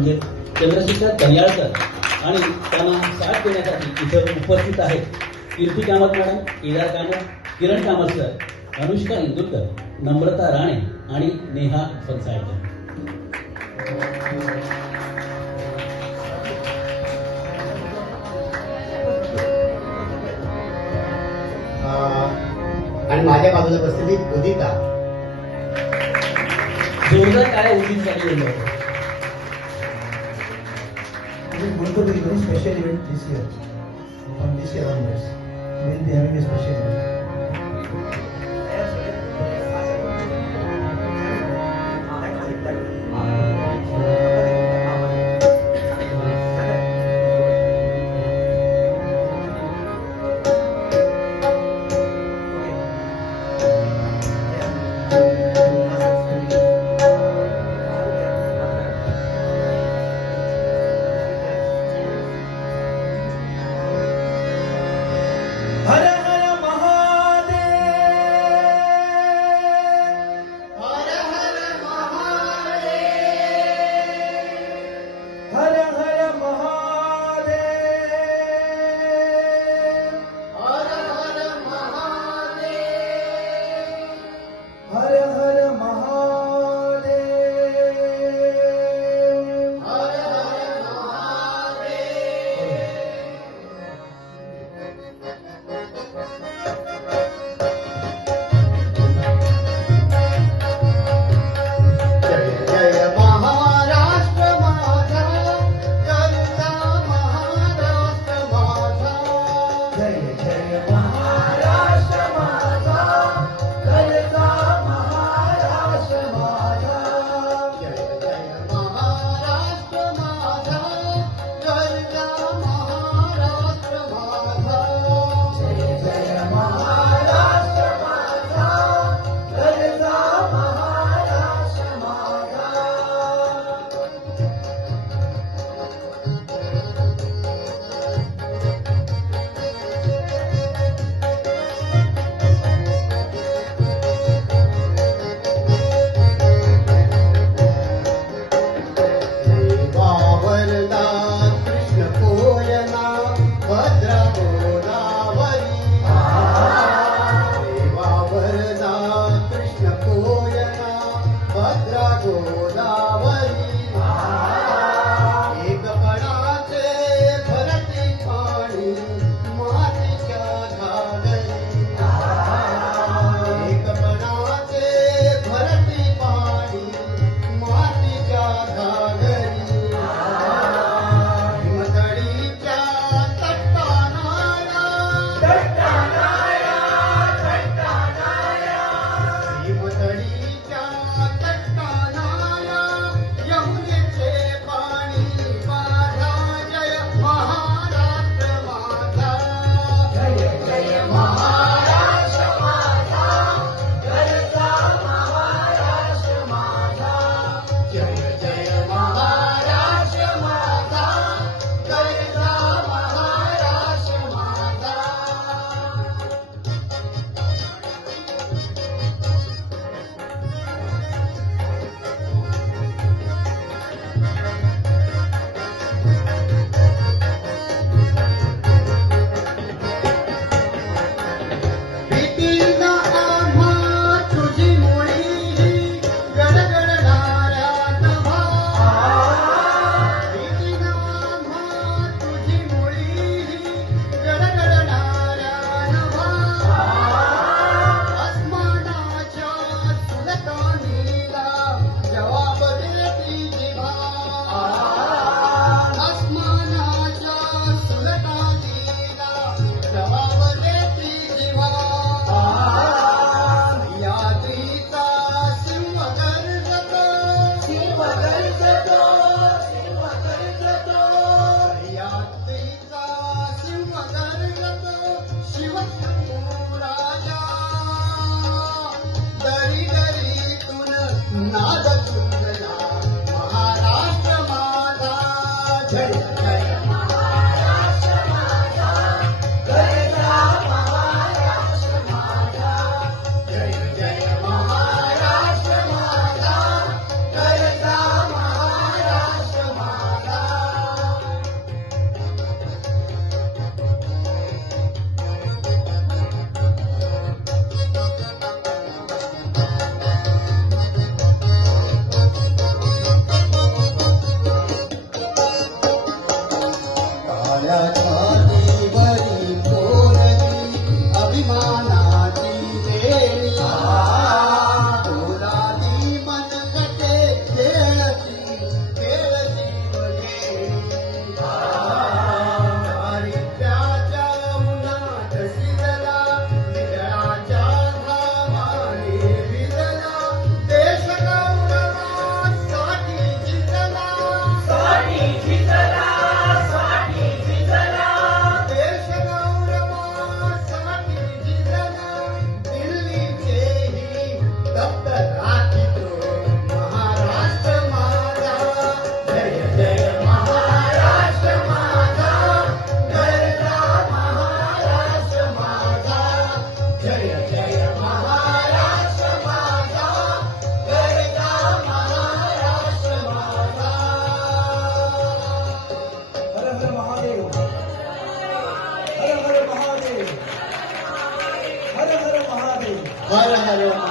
म्हणजे चंद्रशेखर कल्याळकर आणि त्यांना साथ देण्यासाठी इथं उपस्थित आहेत कीर्ती कामत मॅडम, केदार कामत, किरण कामत सर, अनुष्का इंदुरकर, नम्रता राणे आणि नेहा फणसाळकर. आणि माझ्या बाजूला बसलेली उदिता. जोरदार काय उदितसाठी गेलो होतो. It is going to be a very special event this year. From this year onwards, we will be having a special event. Her her Mahadev. Her her Mahadev. Her her